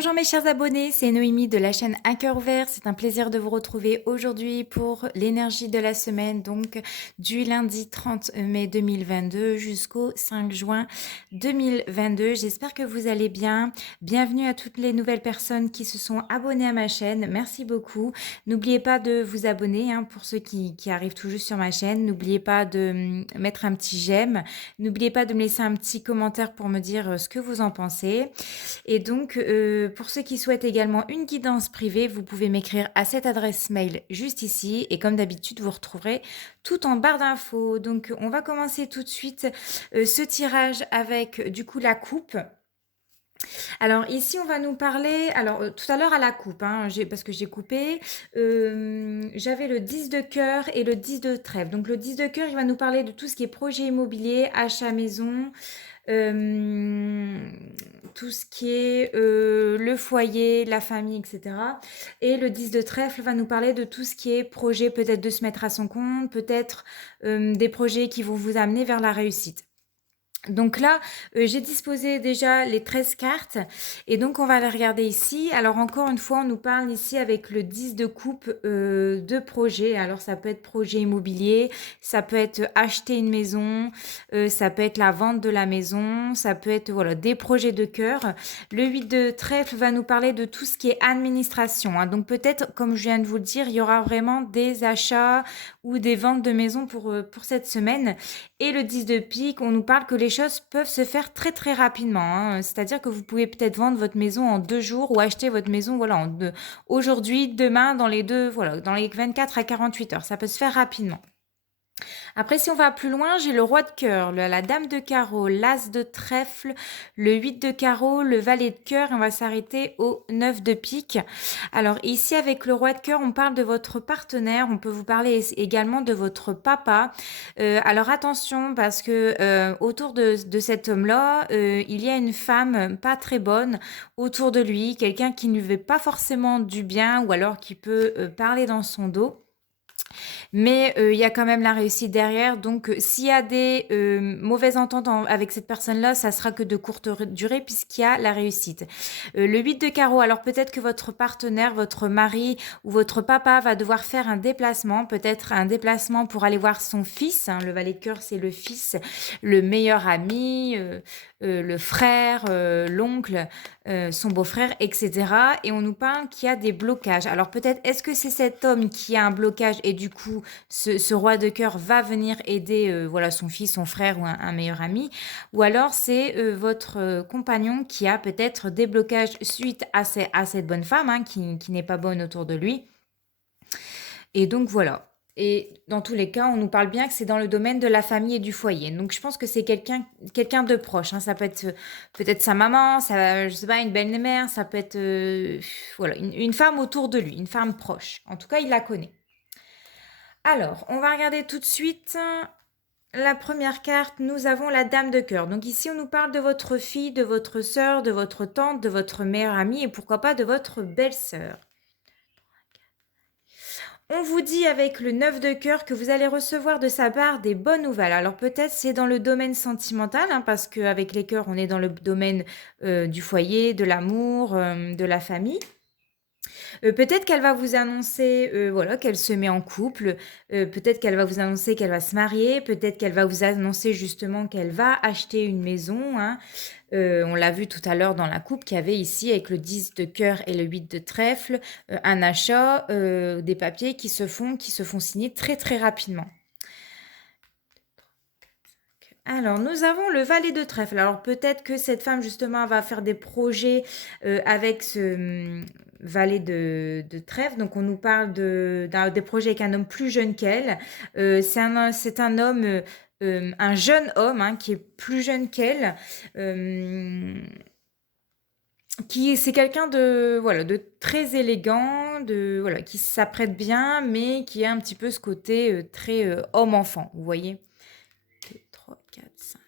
Bonjour mes chers abonnés, c'est Noémie de la chaîne Un Cœur Vert. C'est un plaisir de vous retrouver aujourd'hui pour l'énergie de la semaine, donc du lundi 30 mai 2022 jusqu'au 5 juin 2022. J'espère que vous allez bien. Bienvenue à toutes les nouvelles personnes qui se sont abonnées à ma chaîne. Merci beaucoup. N'oubliez pas de vous abonner pour ceux qui arrivent tout juste sur ma chaîne. N'oubliez pas de mettre un petit j'aime. N'oubliez pas de me laisser un petit commentaire pour me dire ce que vous en pensez. Et donc, pour ceux qui souhaitent également une guidance privée, vous pouvez m'écrire à cette adresse mail juste ici. Et comme d'habitude, vous retrouverez tout en barre d'infos. Donc, on va commencer tout de suite ce tirage avec du coup la coupe. Alors ici, on va nous parler, alors tout à l'heure à la coupe, parce que j'ai coupé, j'avais le 10 de cœur et le 10 de trèfle. Donc le 10 de cœur, il va nous parler de tout ce qui est projet immobilier, achat maison, tout ce qui est le foyer, la famille, etc. Et le 10 de trèfle va nous parler de tout ce qui est projet, peut-être de se mettre à son compte, peut-être des projets qui vont vous amener vers la réussite. Donc là, j'ai disposé déjà les 13 cartes et donc on va les regarder ici. Alors encore une fois, on nous parle ici avec le 10 de coupe de projet. Alors ça peut être projet immobilier, ça peut être acheter une maison, ça peut être la vente de la maison, ça peut être voilà des projets de cœur. Le 8 de trèfle va nous parler de tout ce qui est administration. Donc peut-être, comme je viens de vous le dire, il y aura vraiment des achats ou des ventes de maisons pour cette semaine. Et le 10 de pique, on nous parle que les choses peuvent se faire très très rapidement. C'est-à-dire que vous pouvez peut-être vendre votre maison en 2 jours ou acheter votre maison aujourd'hui, demain, dans les 24 à 48 heures. Ça peut se faire rapidement. Après, si on va plus loin, j'ai le roi de cœur, la dame de carreau, l'as de trèfle, le 8 de carreau, le valet de cœur, et on va s'arrêter au 9 de pique. Alors ici, avec le roi de cœur, on parle de votre partenaire, on peut vous parler également de votre papa. Alors attention, parce que autour de cet homme-là, il y a une femme pas très bonne autour de lui, quelqu'un qui ne lui veut pas forcément du bien, ou alors qui peut parler dans son dos. Mais il y a quand même la réussite derrière. Donc, s'il y a des mauvaises ententes avec cette personne-là, ça sera que de courte durée puisqu'il y a la réussite. Le 8 de carreau, alors peut-être que votre partenaire, votre mari ou votre papa va devoir faire un déplacement, peut-être un déplacement pour aller voir son fils. Le valet de cœur, c'est le fils, le meilleur ami, le frère, l'oncle, son beau-frère, etc. Et on nous parle qu'il y a des blocages. Alors peut-être, est-ce que c'est cet homme qui a un blocage et du coup, ce roi de cœur va venir aider son fils, son frère ou un meilleur ami, ou alors c'est votre compagnon qui a peut-être des blocages suite à cette bonne femme qui n'est pas bonne autour de lui. Et donc voilà. Et dans tous les cas, on nous parle bien que c'est dans le domaine de la famille et du foyer. Donc je pense que c'est quelqu'un de proche. Ça peut être peut-être sa maman, je sais pas, une belle-mère, ça peut être une femme autour de lui, une femme proche. En tout cas, il la connaît. Alors, on va regarder tout de suite la première carte. Nous avons la dame de cœur. Donc ici, on nous parle de votre fille, de votre sœur, de votre tante, de votre meilleure amie et pourquoi pas de votre belle-sœur. On vous dit avec le 9 de cœur que vous allez recevoir de sa part des bonnes nouvelles. Alors peut-être c'est dans le domaine sentimental, parce qu'avec les cœurs, on est dans le domaine du foyer, de l'amour, de la famille. Peut-être qu'elle va vous annoncer qu'elle se met en couple, peut-être qu'elle va vous annoncer qu'elle va se marier, peut-être qu'elle va vous annoncer justement qu'elle va acheter une maison. On l'a vu tout à l'heure dans la coupe qu'il y avait ici avec le 10 de cœur et le 8 de trèfle, un achat, des papiers qui se font signer très très rapidement. Alors, nous avons le valet de trèfle. Alors, peut-être que cette femme, justement, va faire des projets avec ce valet de trèfle. Donc, on nous parle des projets avec un homme plus jeune qu'elle. C'est un homme, un jeune homme qui est plus jeune qu'elle. C'est quelqu'un de très élégant, qui s'apprête bien, mais qui a un petit peu ce côté très homme-enfant, vous voyez. 2, 3, 4, 5.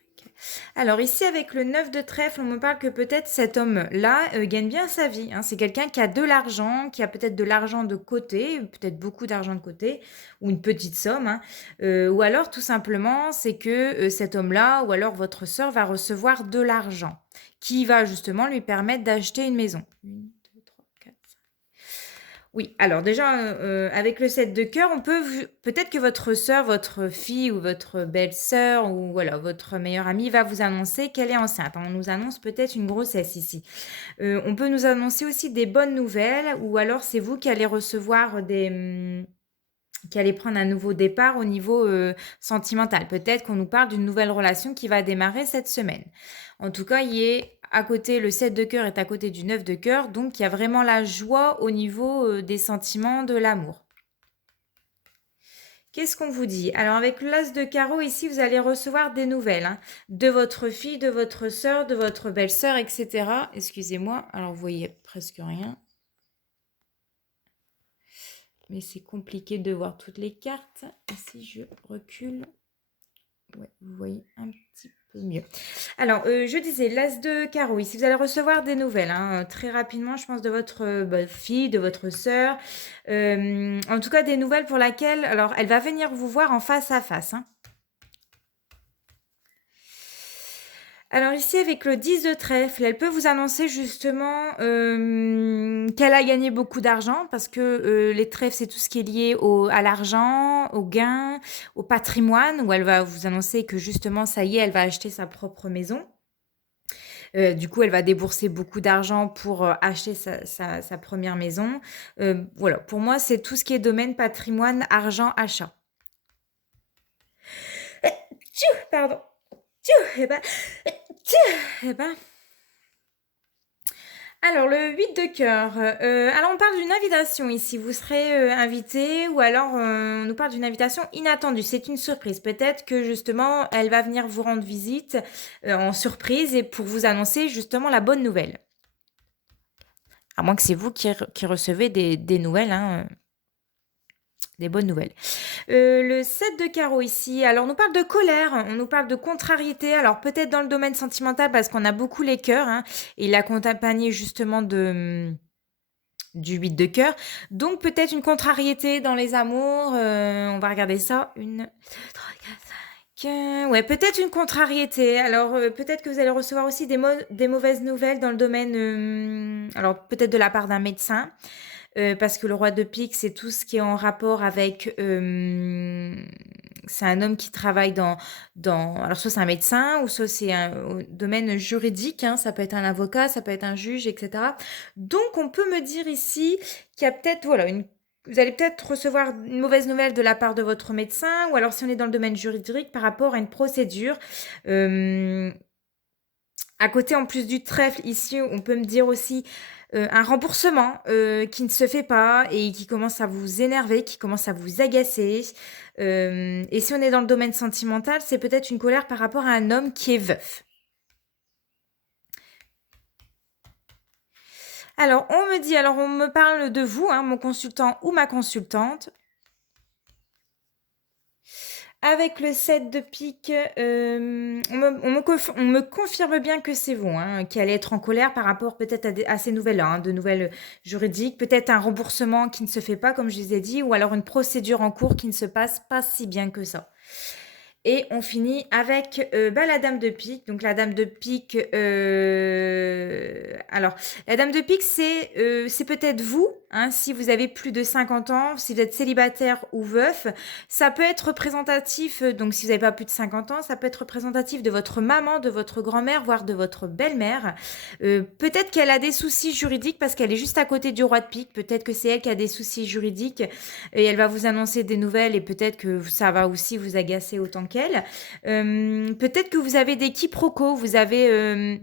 Alors ici, avec le 9 de trèfle, on me parle que peut-être cet homme-là gagne bien sa vie. C'est quelqu'un qui a de l'argent, qui a peut-être de l'argent de côté, peut-être beaucoup d'argent de côté, ou une petite somme. Ou alors, tout simplement, c'est que cet homme-là, ou alors votre sœur, va recevoir de l'argent qui va justement lui permettre d'acheter une maison. 1, 2, 3, 4, 5. Oui, alors déjà, avec le 7 de cœur, on peut peut-être que votre sœur, votre fille ou votre belle-sœur ou voilà, votre meilleure amie va vous annoncer qu'elle est enceinte. On nous annonce peut-être une grossesse ici. On peut nous annoncer aussi des bonnes nouvelles ou alors c'est vous qui allez recevoir qui allez prendre un nouveau départ au niveau sentimental. Peut-être qu'on nous parle d'une nouvelle relation qui va démarrer cette semaine. En tout cas, il est à côté, le 7 de cœur est à côté du 9 de cœur, donc il y a vraiment la joie au niveau des sentiments, de l'amour. Qu'est-ce qu'on vous dit? Alors avec l'as de carreau, ici, vous allez recevoir des nouvelles hein, de votre fille, de votre sœur, de votre belle-sœur, etc. Excusez-moi, alors vous voyez presque rien. Mais c'est compliqué de voir toutes les cartes. Et si je recule, ouais, vous voyez un petit peu mieux. Alors, je disais, l'as de carreau. Ici, vous allez recevoir des nouvelles hein, très rapidement, je pense, de votre fille, de votre sœur. En tout cas, des nouvelles pour laquelle, alors, elle va venir vous voir en face à face. Hein. Alors ici, avec le 10 de trèfle, elle peut vous annoncer justement qu'elle a gagné beaucoup d'argent parce que les trèfles, c'est tout ce qui est lié à l'argent, au gain, au patrimoine, où elle va vous annoncer que justement, ça y est, elle va acheter sa propre maison. Du coup, elle va débourser beaucoup d'argent pour acheter sa première maison. Voilà, pour moi, c'est tout ce qui est domaine patrimoine, argent, achat. Pardon. Eh ben, eh ben. Alors, le 8 de cœur. Alors, on parle d'une invitation ici. Vous serez invité ou alors on nous parle d'une invitation inattendue. C'est une surprise. Peut-être que justement, elle va venir vous rendre visite en surprise et pour vous annoncer justement la bonne nouvelle. À moins que c'est vous qui recevez des nouvelles, hein, des bonnes nouvelles. Le 7 de carreau ici, alors on nous parle de colère, on nous parle de contrariété, alors peut-être dans le domaine sentimental parce qu'on a beaucoup les cœurs, hein, et il accompagné justement du 8 de cœur, donc peut-être une contrariété dans les amours, on va regarder ça, 1, 2, 3, 4, 5, ouais, peut-être une contrariété, alors peut-être que vous allez recevoir aussi des mauvaises nouvelles dans le domaine, alors peut-être de la part d'un médecin, parce que le roi de pique, c'est tout ce qui est en rapport avec... c'est un homme qui travaille alors soit c'est un médecin, ou soit c'est un domaine juridique, hein, ça peut être un avocat, ça peut être un juge, etc. Donc on peut me dire ici qu'il y a peut-être, voilà, vous allez peut-être recevoir une mauvaise nouvelle de la part de votre médecin, ou alors si on est dans le domaine juridique, par rapport à une procédure. À côté, en plus du trèfle, ici, on peut me dire aussi un remboursement qui ne se fait pas et qui commence à vous énerver, qui commence à vous agacer. Et si on est dans le domaine sentimental, c'est peut-être une colère par rapport à un homme qui est veuf. Alors, on me parle de vous, hein, mon consultant ou ma consultante. Avec le 7 de pique, on me confirme bien que c'est vous, hein, qui allez être en colère par rapport peut-être à ces nouvelles-là, hein, de nouvelles juridiques, peut-être un remboursement qui ne se fait pas, comme je vous ai dit, ou alors une procédure en cours qui ne se passe pas si bien que ça. Et on finit avec la dame de pique. Donc la dame de pique, alors la dame de pique, c'est peut-être vous, hein, si vous avez plus de 50 ans, si vous êtes célibataire ou veuf. Ça peut être représentatif, donc si vous n'avez pas plus de 50 ans, ça peut être représentatif de votre maman, de votre grand-mère, voire de votre belle-mère. Peut-être qu'elle a des soucis juridiques parce qu'elle est juste à côté du roi de pique. Peut-être que c'est elle qui a des soucis juridiques et elle va vous annoncer des nouvelles et peut-être que ça va aussi vous agacer autant qu'elle. Peut-être que vous avez des quiproquos, vous avez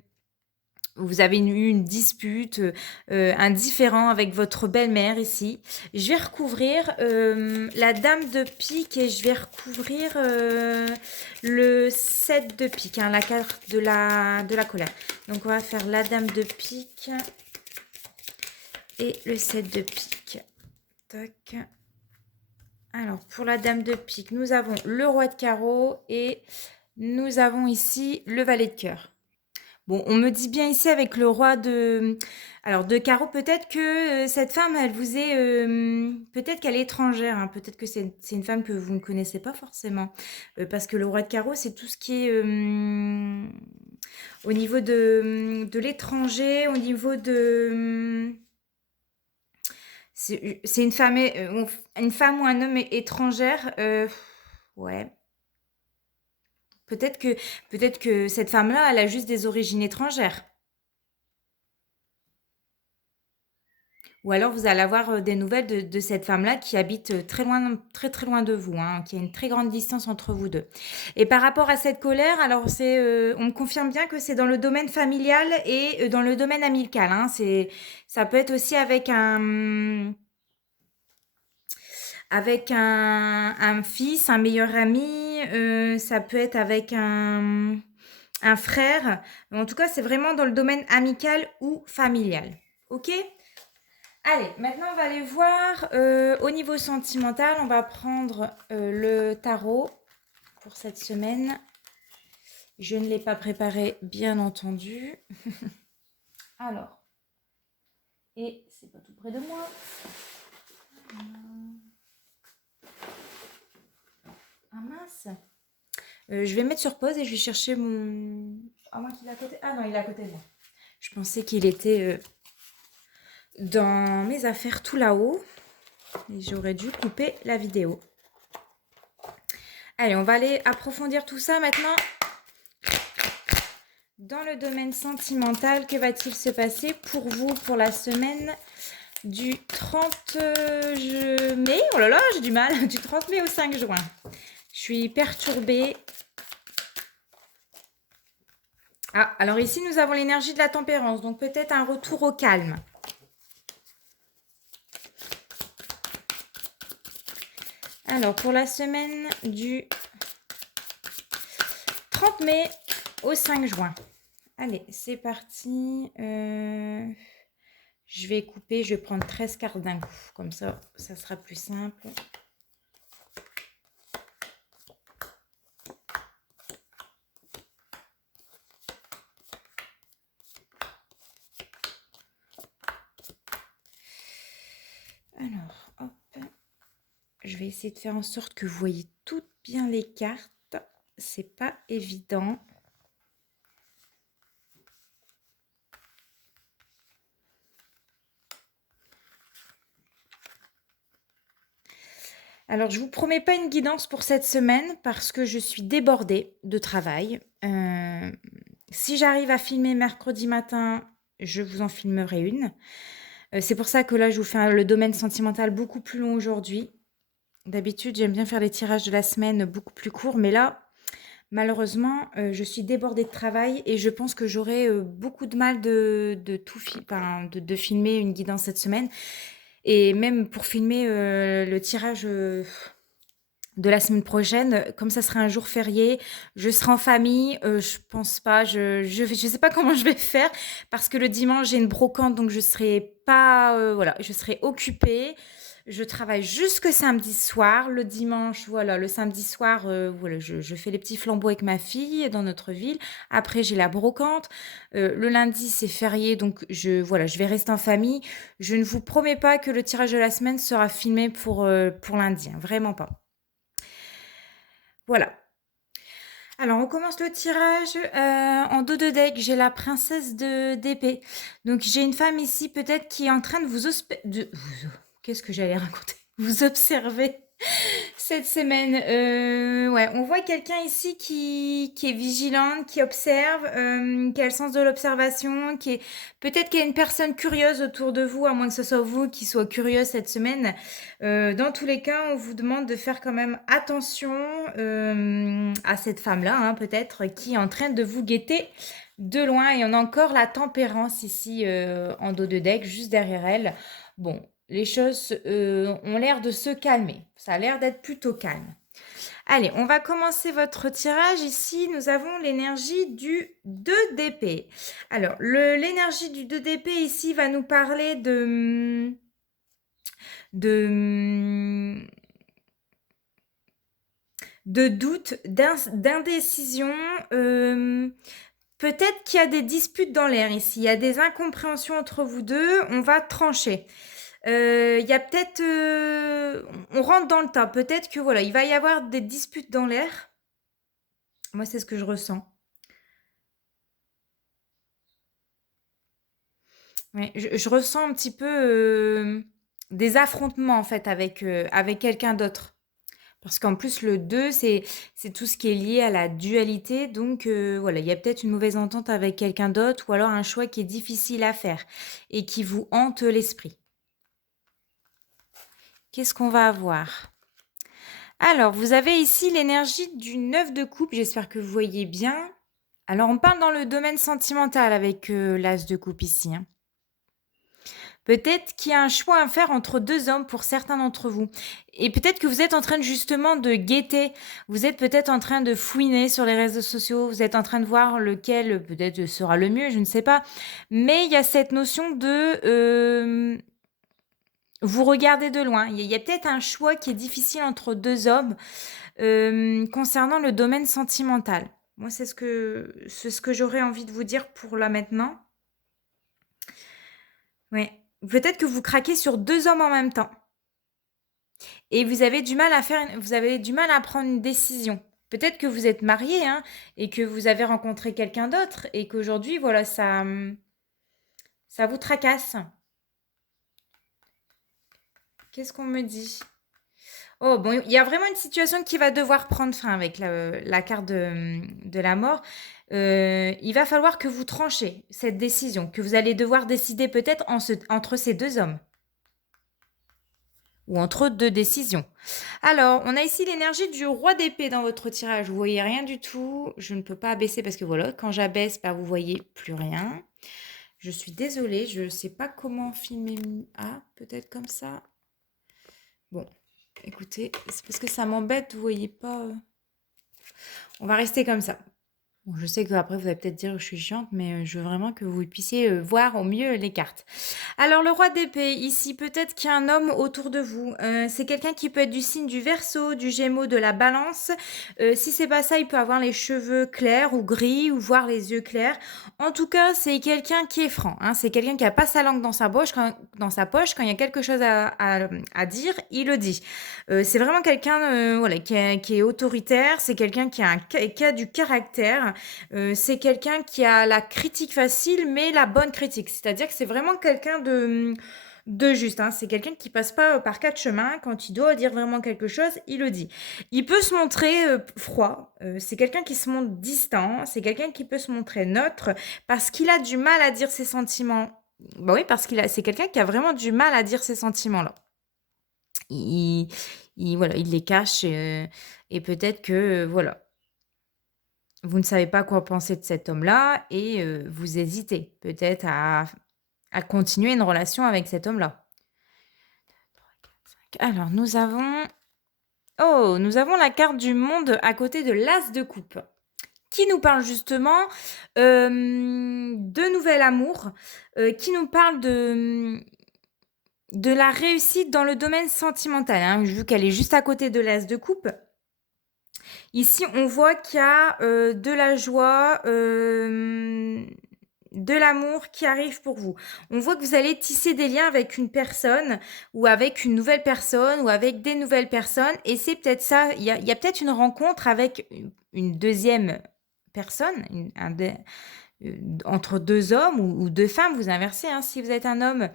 eu une dispute, un différend avec votre belle-mère ici. Je vais recouvrir la dame de pique et je vais recouvrir le 7 de pique, hein, la carte de la colère. Donc on va faire la dame de pique et le 7 de pique. Tac. Alors, pour la dame de pique, nous avons le roi de carreau et nous avons ici le valet de cœur. Bon, on me dit bien ici avec le roi de... Alors, de carreau, peut-être que cette femme, elle vous est... peut-être qu'elle est étrangère, hein, peut-être que c'est une femme que vous ne connaissez pas forcément. Parce que le roi de carreau, c'est tout ce qui est... au niveau de l'étranger, au niveau de... C'est une femme ou un homme étrangère. Ouais. Peut-être que, peut-être que cette femme-là, elle a juste des origines étrangères. Ou alors vous allez avoir des nouvelles de cette femme-là qui habite très loin, très très loin de vous, hein, qui a une très grande distance entre vous deux. Et par rapport à cette colère, alors on me confirme bien que c'est dans le domaine familial et dans le domaine amical, hein. Ça peut être aussi avec un fils, un meilleur ami, ça peut être avec un frère. En tout cas, c'est vraiment dans le domaine amical ou familial. Ok? Allez, maintenant on va aller voir au niveau sentimental. On va prendre le tarot pour cette semaine. Je ne l'ai pas préparé, bien entendu. Alors, et c'est pas tout près de moi. Ah mince. Je vais mettre sur pause et je vais chercher mon... À moins qu'il est à côté. Ah non, il est à côté de moi. Je pensais qu'il était dans mes affaires tout là-haut. Et j'aurais dû couper la vidéo. Allez, on va aller approfondir tout ça maintenant. Dans le domaine sentimental, que va-t-il se passer pour vous pour la semaine du 30 mai? Oh là là, j'ai du mal. Du 30 mai au 5 juin. Je suis perturbée. Ah, alors ici, nous avons l'énergie de la tempérance. Donc peut-être un retour au calme. Alors, pour la semaine du 30 mai au 5 juin. Allez, c'est parti. Je vais couper, je vais prendre 13 cartes d'un coup. Comme ça, ça sera plus simple. Alors, hop. Je vais essayer de faire en sorte que vous voyez toutes bien les cartes. C'est pas évident. Alors, je vous promets pas une guidance pour cette semaine parce que je suis débordée de travail. Si j'arrive à filmer mercredi matin, je vous en filmerai une. C'est pour ça que là, je vous fais le domaine sentimental beaucoup plus long aujourd'hui. D'habitude, j'aime bien faire les tirages de la semaine beaucoup plus courts, mais là, malheureusement, je suis débordée de travail et je pense que j'aurai beaucoup de mal de filmer une guidance cette semaine. Et même pour filmer le tirage de la semaine prochaine, comme ça sera un jour férié, je serai en famille, je pense pas, je sais pas comment je vais faire parce que le dimanche j'ai une brocante donc je serai pas voilà, je serai occupée. Je travaille jusque samedi soir. Le dimanche, voilà, le samedi soir, voilà, je fais les petits flambeaux avec ma fille dans notre ville. Après, j'ai la brocante. Le lundi, c'est férié, donc voilà, je vais rester en famille. Je ne vous promets pas que le tirage de la semaine sera filmé pour lundi, hein, vraiment pas. Voilà. Alors, on commence le tirage. En dos de deck, j'ai la princesse d'épée. Donc, j'ai une femme ici, peut-être, qui est en train de qu'est-ce que j'allais raconter? Vous observez cette semaine. Ouais, on voit quelqu'un ici qui est vigilante, qui observe, qui a le sens de l'observation, peut-être qu'il y a une personne curieuse autour de vous, à moins que ce soit vous qui soit curieuse cette semaine. Dans tous les cas, on vous demande de faire quand même attention à cette femme-là, hein, peut-être, qui est en train de vous guetter de loin. Et on a encore la tempérance ici en dos de deck, juste derrière elle. Bon, les choses ont l'air de se calmer. Ça a l'air d'être plutôt calme. Allez, on va commencer votre tirage. Ici, nous avons l'énergie du 2 d'épée. Alors, l'énergie du 2 d'épée ici va nous parler de doute, d'indécision. Peut-être qu'il y a des disputes dans l'air ici. Il y a des incompréhensions entre vous deux. On va trancher. Il y a peut-être... on rentre dans le tas. Peut-être que voilà, il va y avoir des disputes dans l'air. Moi, c'est ce que je ressens. Ouais, je ressens un petit peu, des affrontements, en fait, avec quelqu'un d'autre. Parce qu'en plus le 2 c'est tout ce qui est lié à la dualité donc voilà, il y a peut-être une mauvaise entente avec quelqu'un d'autre ou alors un choix qui est difficile à faire et qui vous hante l'esprit. Qu'est-ce qu'on va avoir? Alors, vous avez ici l'énergie du 9 de coupe, j'espère que vous voyez bien. Alors, on parle dans le domaine sentimental avec, l'as de coupe ici, hein. Peut-être qu'il y a un choix à faire entre 2 hommes pour certains d'entre vous et peut-être que vous êtes en train de justement de guetter. Vous êtes peut-être en train de fouiner sur les réseaux sociaux, vous êtes en train de voir lequel, peut-être sera le mieux, je ne sais pas. Mais il y a cette notion de, vous regardez de loin. Il y a peut-être un choix qui est difficile entre 2 hommes, concernant le domaine sentimental. Moi, c'est ce que j'aurais envie de vous dire pour là maintenant. Ouais. Peut-être que vous craquez sur 2 hommes en même temps et vous avez du mal à prendre une décision. Peut-être que vous êtes mariés, hein, et que vous avez rencontré quelqu'un d'autre et qu'aujourd'hui, voilà, ça vous tracasse. Qu'est-ce qu'on me dit? Oh bon, il y a vraiment une situation qui va devoir prendre fin avec la carte de la mort. Il va falloir que vous tranchez cette décision, que vous allez devoir décider peut-être entre ces 2 hommes ou entre 2 décisions. Alors, on a ici l'énergie du roi d'épée dans votre tirage. Vous voyez rien du tout. Je ne peux pas abaisser parce que voilà, quand j'abaisse, bah, vous voyez plus rien. Je suis désolée, je ne sais pas comment filmer. Ah, peut-être comme ça. Bon, écoutez, c'est parce que ça m'embête, vous voyez pas. On va rester comme ça. Bon, je sais qu'après, vous allez peut-être dire que je suis chiante, mais je veux vraiment que vous puissiez voir au mieux les cartes. Alors, le roi d'épée, ici, peut-être qu'il y a un homme autour de vous. C'est quelqu'un qui peut être du signe du Verseau, du Gémeaux, de la Balance. Si c'est pas ça, il peut avoir les cheveux clairs ou gris ou voir les yeux clairs. En tout cas, c'est quelqu'un qui est franc, hein. C'est quelqu'un qui a pas sa langue dans sa poche. Quand il y a quelque chose à dire, il le dit. C'est vraiment quelqu'un voilà, qui est autoritaire. C'est quelqu'un qui a du caractère. C'est quelqu'un qui a la critique facile, mais la bonne critique. C'est-à-dire que c'est vraiment quelqu'un de juste, hein. C'est quelqu'un qui passe pas par 4 chemins. Quand il doit dire vraiment quelque chose, il le dit. Il peut se montrer froid. C'est quelqu'un qui se montre distant. C'est quelqu'un qui peut se montrer neutre parce qu'il a du mal à dire ses sentiments. Bah oui, parce c'est quelqu'un qui a vraiment du mal à dire ses sentiments-là. Il, voilà, il les cache et peut-être que voilà, vous ne savez pas quoi penser de cet homme-là et vous hésitez peut-être à continuer une relation avec cet homme-là. Alors nous avons la carte du monde à côté de l'as de coupe qui nous parle justement de nouvel amour, qui nous parle de la réussite dans le domaine sentimental, hein, vu qu'elle est juste à côté de l'as de coupe. Ici, on voit qu'il y a de la joie, de l'amour qui arrive pour vous. On voit que vous allez tisser des liens avec une personne ou avec une nouvelle personne ou avec des nouvelles personnes. Et c'est peut-être ça, il y a peut-être une rencontre avec une deuxième personne, entre 2 hommes ou 2 femmes, vous inversez, hein, si vous êtes un homme,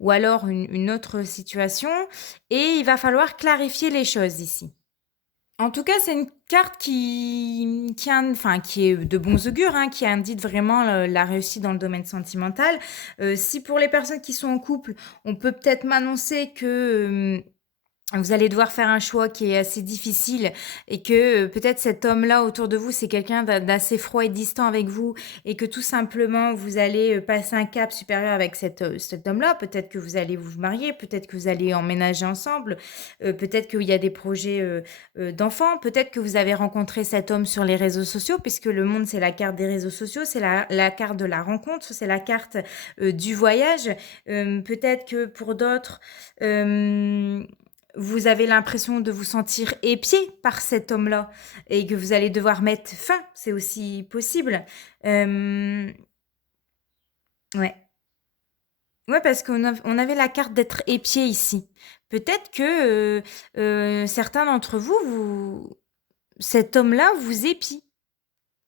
ou alors une autre situation. Et il va falloir clarifier les choses ici. En tout cas, c'est une carte qui est de bons augures, hein, qui indique vraiment la réussite dans le domaine sentimental. Si pour les personnes qui sont en couple, on peut peut-être m'annoncer que vous allez devoir faire un choix qui est assez difficile et que peut-être cet homme-là autour de vous, c'est quelqu'un d'assez froid et distant avec vous et que tout simplement vous allez passer un cap supérieur avec cet homme-là. Peut-être que vous allez vous marier, peut-être que vous allez emménager ensemble, peut-être qu'il y a des projets d'enfants, peut-être que vous avez rencontré cet homme sur les réseaux sociaux, puisque le monde, c'est la carte des réseaux sociaux, c'est la carte de la rencontre, c'est la carte du voyage. Peut-être que pour d'autres... vous avez l'impression de vous sentir épié par cet homme-là et que vous allez devoir mettre fin, c'est aussi possible. Ouais. Ouais, parce on avait la carte d'être épié ici. Peut-être que certains d'entre vous, cet homme-là vous épie.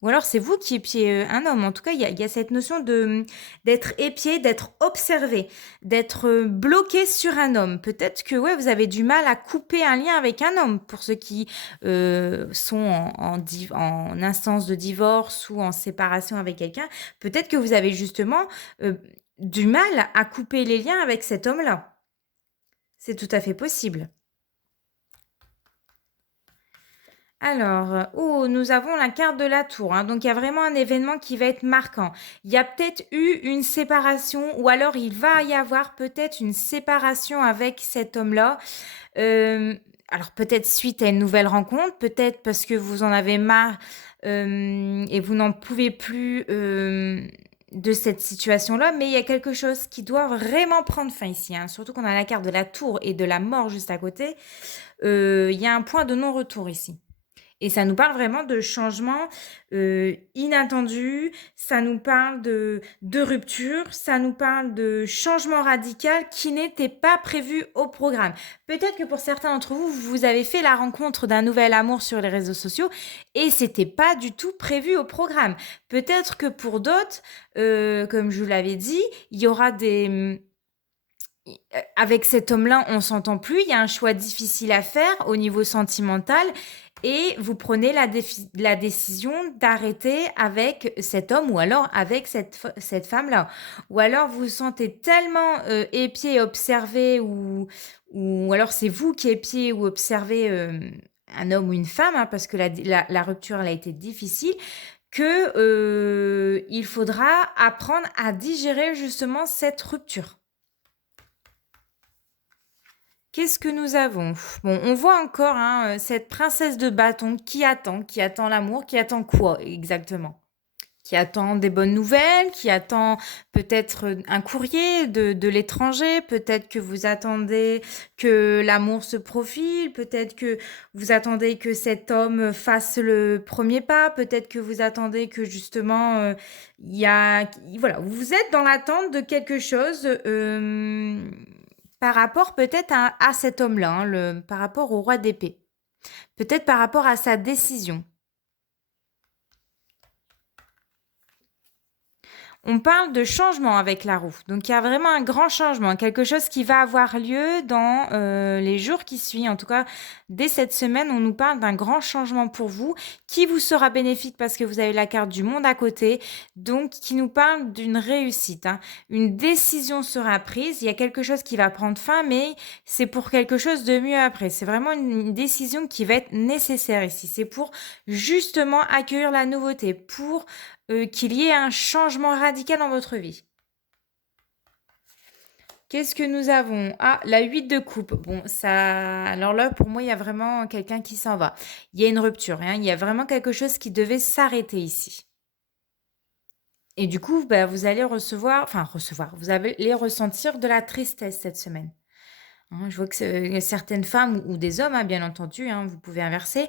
Ou alors c'est vous qui épiez, un homme. En tout cas, il y a cette notion de, d'être épié, d'être observé, d'être, bloqué sur un homme. Peut-être que, ouais, vous avez du mal à couper un lien avec un homme, pour ceux qui, sont en instance de divorce ou en séparation avec quelqu'un. Peut-être que vous avez justement, du mal à couper les liens avec cet homme-là. C'est tout à fait possible. Alors, oh, nous avons la carte de la tour, hein, donc il y a vraiment un événement qui va être marquant. Il y a peut-être eu une séparation ou alors il va y avoir peut-être une séparation avec cet homme-là. Alors peut-être suite à une nouvelle rencontre, peut-être parce que vous en avez marre, et vous n'en pouvez plus, de cette situation-là, mais il y a quelque chose qui doit vraiment prendre fin ici, hein, surtout qu'on a la carte de la tour et de la mort juste à côté. Il y a un point de non-retour ici. Et ça nous parle vraiment de changements, inattendus, ça nous parle de rupture, ça nous parle de changement radical qui n'était pas prévu au programme. Peut-être que pour certains d'entre vous, vous avez fait la rencontre d'un nouvel amour sur les réseaux sociaux et c'était pas du tout prévu au programme. Peut-être que pour d'autres, comme je vous l'avais dit, il y aura avec cet homme-là, on s'entend plus, il y a un choix difficile à faire au niveau sentimental et vous prenez la décision d'arrêter avec cet homme ou alors avec cette femme-là. Ou alors vous vous sentez tellement épié et observé ou alors c'est vous qui épiez ou observez un homme ou une femme, hein, parce que la rupture elle a été difficile, que il faudra apprendre à digérer justement cette rupture. Qu'est-ce que nous avons? Bon, on voit encore, hein, cette princesse de bâton qui attend l'amour, qui attend quoi exactement? Qui attend des bonnes nouvelles, qui attend peut-être, un courrier de l'étranger, peut-être que vous attendez que l'amour se profile, peut-être que vous attendez que cet homme fasse le premier pas, peut-être que vous attendez que justement, il y a voilà, vous êtes dans l'attente de quelque chose, par rapport peut-être à cet homme-là, hein, par rapport au roi d'épée. Peut-être par rapport à sa décision. On parle de changement avec la roue. Donc il y a vraiment un grand changement, quelque chose qui va avoir lieu dans les jours qui suivent. En tout cas, dès cette semaine, on nous parle d'un grand changement pour vous qui vous sera bénéfique parce que vous avez la carte du monde à côté. Donc qui nous parle d'une réussite, hein. Une décision sera prise. Il y a quelque chose qui va prendre fin, mais c'est pour quelque chose de mieux après. C'est vraiment une décision qui va être nécessaire ici. C'est pour justement accueillir la nouveauté, pour qu'il y ait un changement radical dans votre vie. Qu'est-ce que nous avons? Ah, la 8 de coupe. Bon, ça. Alors là, pour moi, il y a vraiment quelqu'un qui s'en va. Il y a une rupture, hein. Il y a vraiment quelque chose qui devait s'arrêter ici. Et du coup, bah, vous allez recevoir, vous allez ressentir de la tristesse cette semaine. Hein, je vois que certaines femmes ou des hommes, hein, bien entendu, hein, vous pouvez inverser,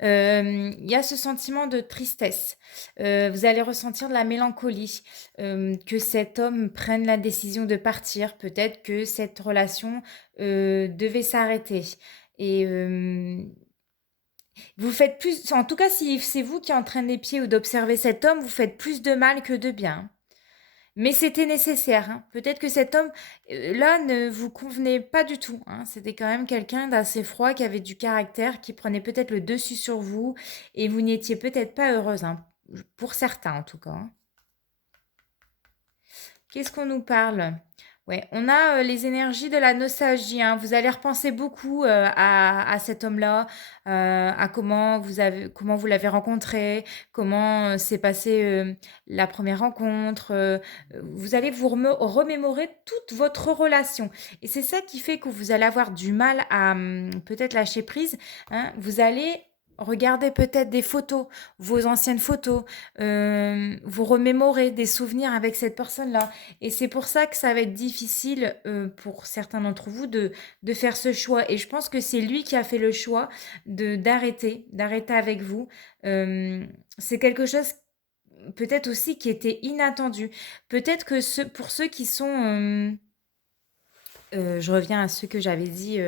il y a ce sentiment de tristesse. Vous allez ressentir de la mélancolie, que cet homme prenne la décision de partir. Peut-être que cette relation, devait s'arrêter et vous faites plus en tout cas, si c'est vous qui entraînez les pieds ou d'observer cet homme, vous faites plus de mal que de bien, hein. Mais c'était nécessaire, hein. Peut-être que cet homme, là, ne vous convenait pas du tout, hein. C'était quand même quelqu'un d'assez froid, qui avait du caractère, qui prenait peut-être le dessus sur vous et vous n'étiez peut-être pas heureuse, hein, pour certains en tout cas, hein. Qu'est-ce qu'on nous parle? Ouais, on a les énergies de la nostalgie, hein. Vous allez repenser beaucoup à cet homme-là, à comment vous l'avez rencontré, comment s'est passée la première rencontre. Vous allez vous remémorer toute votre relation. Et c'est ça qui fait que vous allez avoir du mal à peut-être lâcher prise, hein. Vous allez regarder peut-être des photos, vos anciennes photos, vous remémorer des souvenirs avec cette personne-là. Et c'est pour ça que ça va être difficile, pour certains d'entre vous de faire ce choix et je pense que c'est lui qui a fait le choix d'arrêter avec vous. C'est quelque chose peut-être aussi qui était inattendu. Peut-être que pour ceux qui sont, Je reviens à ce que j'avais dit,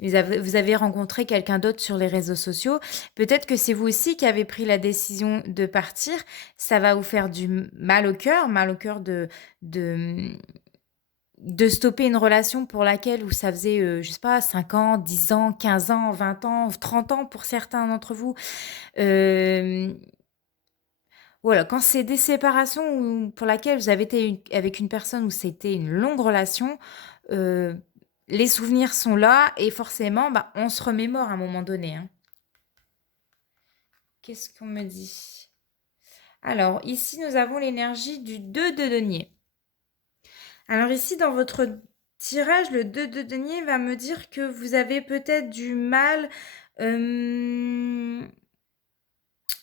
vous avez rencontré quelqu'un d'autre sur les réseaux sociaux. Peut-être que c'est vous aussi qui avez pris la décision de partir. Ça va vous faire du mal au cœur de, de stopper une relation pour laquelle où ça faisait, je sais pas, 5 ans, 10 ans, 15 ans, 20 ans, 30 ans pour certains d'entre vous. Hem, voilà, quand c'est des séparations où pour laquelle vous avez été avec une personne où c'était une longue relation, heu, les souvenirs sont là et forcément, bah, on se remémore à un moment donné, hein. Qu'est-ce qu'on me dit? Alors ici, nous avons l'énergie du 2 de denier. Alors ici, dans votre tirage, le 2 de denier va me dire que vous avez peut-être du mal, hem,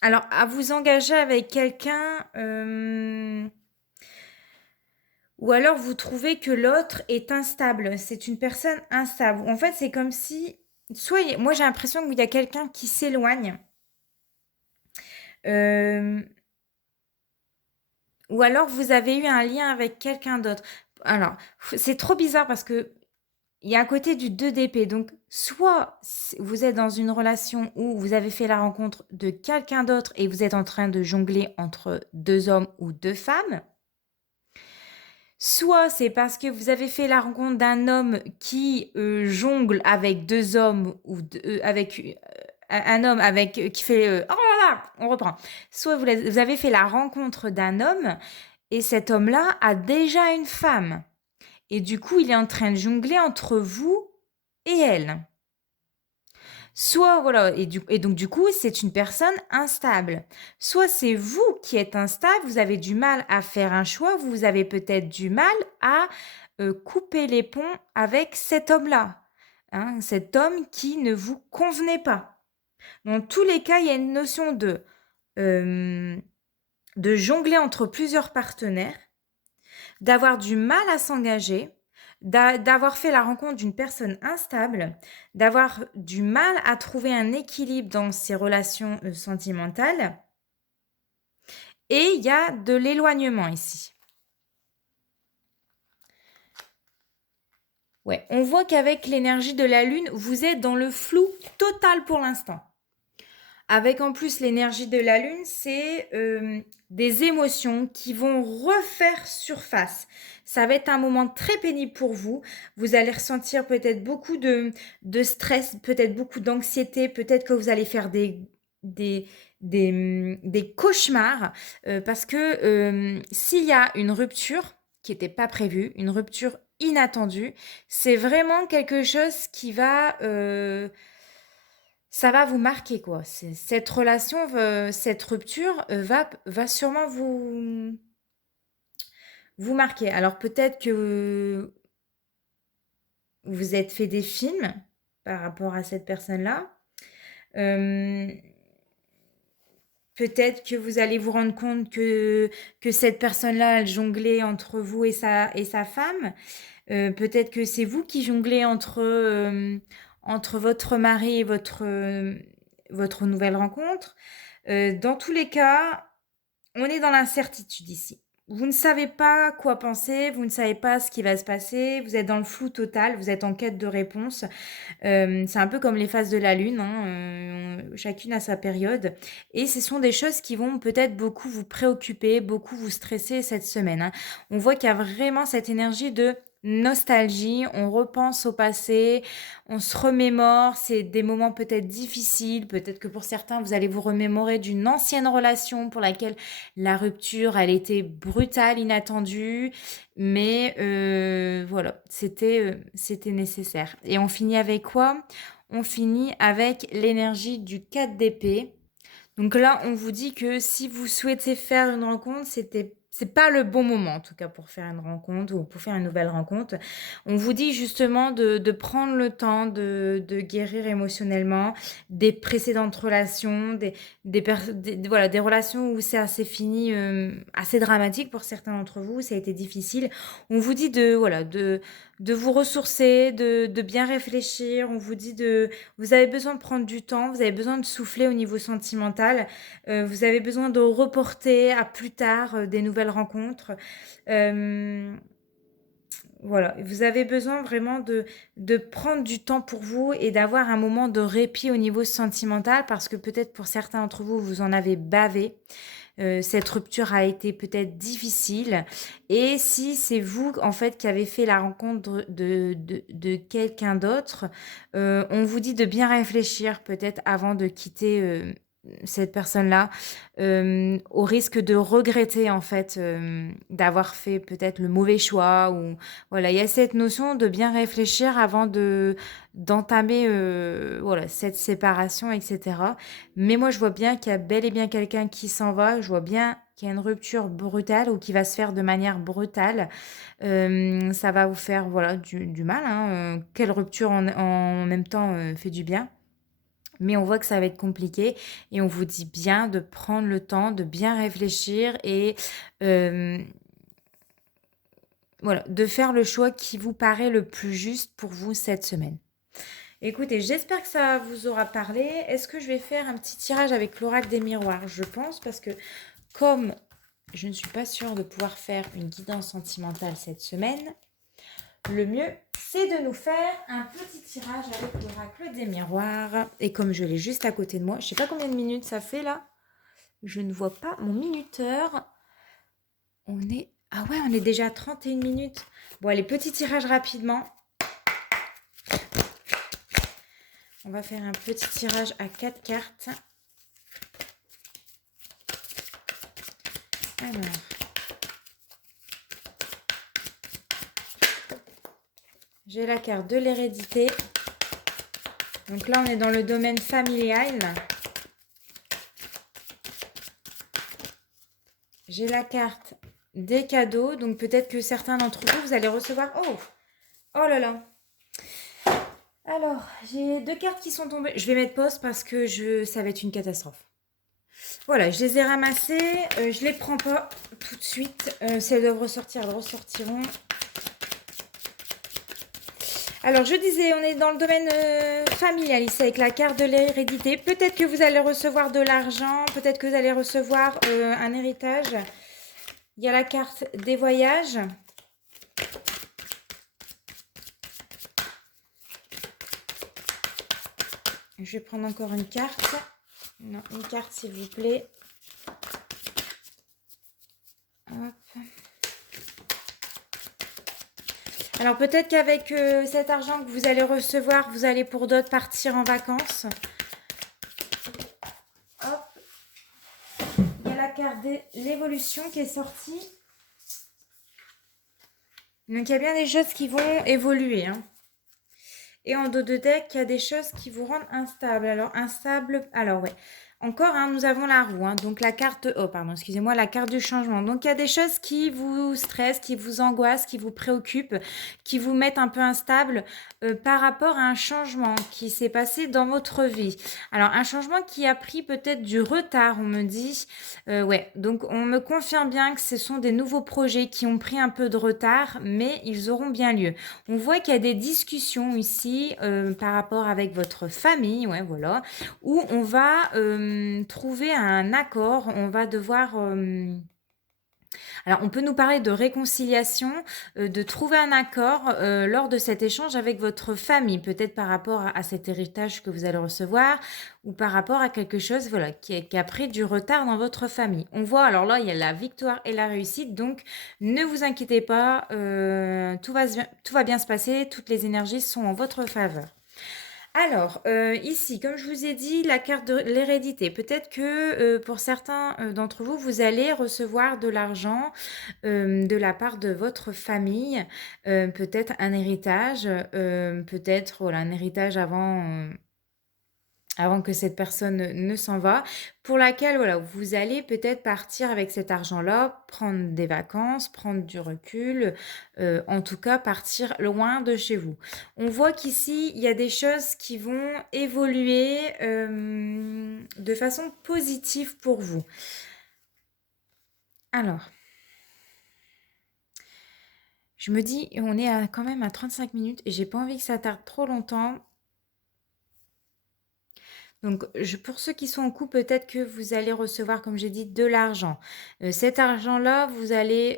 alors à vous engager avec quelqu'un, ou alors vous trouvez que l'autre est instable, c'est une personne instable. En fait, c'est comme si soit moi j'ai l'impression qu'il y a quelqu'un qui s'éloigne, hem, ou alors vous avez eu un lien avec quelqu'un d'autre. Alors, c'est trop bizarre parce que il y a un côté du 2 d'épée, donc soit vous êtes dans une relation où vous avez fait la rencontre de quelqu'un d'autre et vous êtes en train de jongler entre 2 hommes ou 2 femmes. Soit c'est parce que vous avez fait la rencontre d'un homme qui, jongle avec 2 hommes ou avec, un homme avec, qui fait, «Oh là là!» On reprend. Soit vous avez fait la rencontre d'un homme et cet homme-là a déjà une femme et du coup, il est en train de jongler entre vous et elle. Soit voilà et donc du coup, c'est une personne instable. Soit c'est vous qui êtes instable, vous avez du mal à faire un choix, vous avez peut-être du mal à, couper les ponts avec cet homme-là, hein, cet homme qui ne vous convenait pas. Dans tous les cas, il y a une notion hem, de jongler entre plusieurs partenaires, d'avoir du mal à s'engager, d'avoir fait la rencontre d'une personne instable, d'avoir du mal à trouver un équilibre dans ses relations, sentimentales et il y a de l'éloignement ici. Ouais, on voit qu'avec l'énergie de la lune, vous êtes dans le flou total pour l'instant. Avec en plus l'énergie de la lune, c'est, des émotions qui vont refaire surface. Ça va être un moment très pénible pour vous. Vous allez ressentir peut-être beaucoup de stress, peut-être beaucoup d'anxiété, peut-être que vous allez faire des des cauchemars, parce que, s'il y a une rupture qui était pas prévue, une rupture inattendue, c'est vraiment quelque chose qui va, ça va vous marquer quoi. Cette relation, cette rupture, va sûrement vous marquer. Alors peut-être que vous vous êtes fait des films par rapport à cette personne-là. Hem, peut-être que vous allez vous rendre compte que cette personne-là, elle jonglait entre vous et sa femme. Peut-être que c'est vous qui jonglez entre votre mari et votre nouvelle rencontre. Dans tous les cas, on est dans l'incertitude ici. Vous ne savez pas quoi penser, vous ne savez pas ce qui va se passer, vous êtes dans le flou total, vous êtes en quête de réponse. C'est un peu comme les phases de la lune, hein, chacune a sa période et ce sont des choses qui vont peut-être beaucoup vous préoccuper, beaucoup vous stresser cette semaine, hein. On voit qu'il y a vraiment cette énergie de nostalgie, on repense au passé, on se remémore, c'est des moments peut-être difficiles, peut-être que pour certains, vous allez vous remémorer d'une ancienne relation pour laquelle la rupture, elle était brutale, inattendue, mais voilà, c'était nécessaire et on finit avec quoi? On finit avec l'énergie du 4 d'épée. Donc là, on vous dit que si vous souhaitez faire une rencontre, c'est pas le bon moment, en tout cas, pour faire une rencontre ou pour faire une nouvelle rencontre. On vous dit justement de prendre le temps de guérir émotionnellement des précédentes relations, voilà, des relations où c'est assez fini, assez dramatique pour certains d'entre vous, ça a été difficile. On vous dit voilà, de vous ressourcer, de bien réfléchir. On vous dit vous avez besoin de prendre du temps, vous avez besoin de souffler au niveau sentimental, vous avez besoin de reporter à plus tard, des nouvelles rencontres. Hem, Voilà, vous avez besoin vraiment de prendre du temps pour vous et d'avoir un moment de répit au niveau sentimental parce que peut-être pour certains d'entre vous, vous en avez bavé. Cette rupture a été peut-être difficile. Et si c'est vous, en fait, qui avez fait la rencontre de quelqu'un d'autre, on vous dit de bien réfléchir peut-être avant de quitter cette personne-là, au risque de regretter, en fait, d'avoir fait peut-être le mauvais choix. Ou voilà, il y a cette notion de bien réfléchir avant d'entamer voilà, cette séparation, etc. Mais moi, je vois bien qu'il y a bel et bien quelqu'un qui s'en va. Je vois bien qu'il y a une rupture brutale ou qui va se faire de manière brutale. Ça va vous faire voilà, du mal, hein. Quelle rupture en même temps fait du bien? Mais on voit que ça va être compliqué et on vous dit bien de prendre le temps, de bien réfléchir et euh, voilà, de faire le choix qui vous paraît le plus juste pour vous cette semaine. Écoutez, j'espère que ça vous aura parlé. Est-ce que je vais faire un petit tirage avec l'oracle des miroirs? Je pense parce que comme je ne suis pas sûre de pouvoir faire une guidance sentimentale cette semaine, le mieux c'est de nous faire un petit tirage avec l'oracle des miroirs. Et comme je l'ai juste à côté de moi, je ne sais pas combien de minutes ça fait là. Je ne vois pas mon minuteur. Ah ouais, on est déjà à 31 minutes. Bon, allez, petit tirage rapidement. On va faire un petit tirage à 4 cartes. Alors, j'ai la carte de l'hérédité. Donc là, on est dans le domaine familial. J'ai la carte des cadeaux. Donc peut-être que certains d'entre vous, vous allez recevoir... Oh, oh là là. Alors, j'ai 2 cartes qui sont tombées. Je vais mettre pause parce que ça va être une catastrophe. Voilà, je les ai ramassées. Je les prends pas tout de suite. Si elles doivent ressortir, elles ressortiront. Alors, je disais, on est dans le domaine familial ici avec la carte de l'hérédité. Peut-être que vous allez recevoir de l'argent, peut-être que vous allez recevoir un héritage. Il y a la carte des voyages. Je vais prendre encore une carte. Non, une carte s'il vous plaît. Hop. Alors peut-être qu'avec cet argent que vous allez recevoir, vous allez pour d'autres partir en vacances. Hop. Il y a la carte de l'évolution qui est sortie. Donc il y a bien des choses qui vont évoluer, hein. Et en dos de deck, il y a des choses qui vous rendent instable. Alors instable, alors ouais. Encore, hein, nous avons la roue, hein, donc la carte, oh pardon, excusez-moi, la carte du changement. Donc il y a des choses qui vous stressent, qui vous angoissent, qui vous préoccupent, qui vous mettent un peu instable par rapport à un changement qui s'est passé dans votre vie. Alors un changement qui a pris peut-être du retard, on me dit. Ouais, donc on me confirme bien que ce sont des nouveaux projets qui ont pris un peu de retard, mais ils auront bien lieu. On voit qu'il y a des discussions ici par rapport avec votre famille, ouais, voilà, où on va trouver un accord, on va devoir... alors, on peut nous parler de réconciliation, de trouver un accord lors de cet échange avec votre famille, peut-être par rapport à cet héritage que vous allez recevoir ou par rapport à quelque chose voilà, qui a pris du retard dans votre famille. On voit, alors là, il y a la victoire et la réussite, donc ne vous inquiétez pas, tout va bien se passer, toutes les énergies sont en votre faveur. Alors, ici, comme je vous ai dit, la carte de l'hérédité. Peut-être que pour certains d'entre vous, vous allez recevoir de l'argent de la part de votre famille, peut-être un héritage, peut-être voilà, un héritage avant que cette personne ne s'en va, pour laquelle voilà, vous allez peut-être partir avec cet argent-là, prendre des vacances, prendre du recul, en tout cas partir loin de chez vous. On voit qu'ici, il y a des choses qui vont évoluer de façon positive pour vous. Alors, je me dis, on est quand même à 35 minutes et j'ai pas envie que ça tarde trop longtemps. Donc, pour ceux qui sont en couple, peut-être que vous allez recevoir, comme j'ai dit, de l'argent. Cet argent-là, vous allez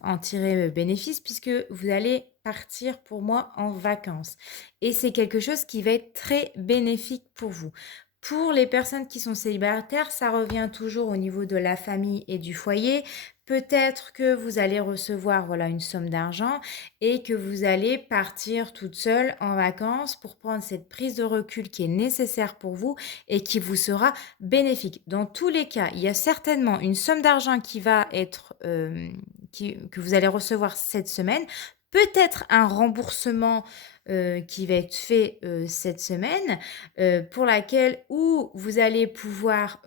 en tirer bénéfice puisque vous allez partir pour moi en vacances. Et c'est quelque chose qui va être très bénéfique pour vous. Pour les personnes qui sont célibataires, ça revient toujours au niveau de la famille et du foyer. Peut-être que vous allez recevoir voilà, une somme d'argent et que vous allez partir toute seule en vacances pour prendre cette prise de recul qui est nécessaire pour vous et qui vous sera bénéfique. Dans tous les cas, il y a certainement une somme d'argent qui va être que vous allez recevoir cette semaine. Peut-être un remboursement qui va être fait cette semaine, pour laquelle où vous allez pouvoir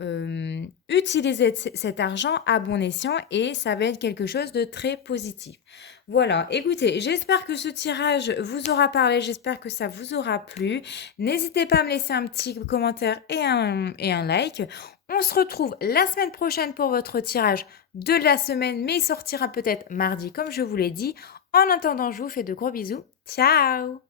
utiliser cet argent à bon escient et ça va être quelque chose de très positif. Voilà, écoutez, j'espère que ce tirage vous aura parlé, j'espère que ça vous aura plu. N'hésitez pas à me laisser un petit commentaire et un like. On se retrouve la semaine prochaine pour votre tirage de la semaine, mais il sortira peut-être mardi, comme je vous l'ai dit. En attendant, je vous fais de gros bisous. Ciao!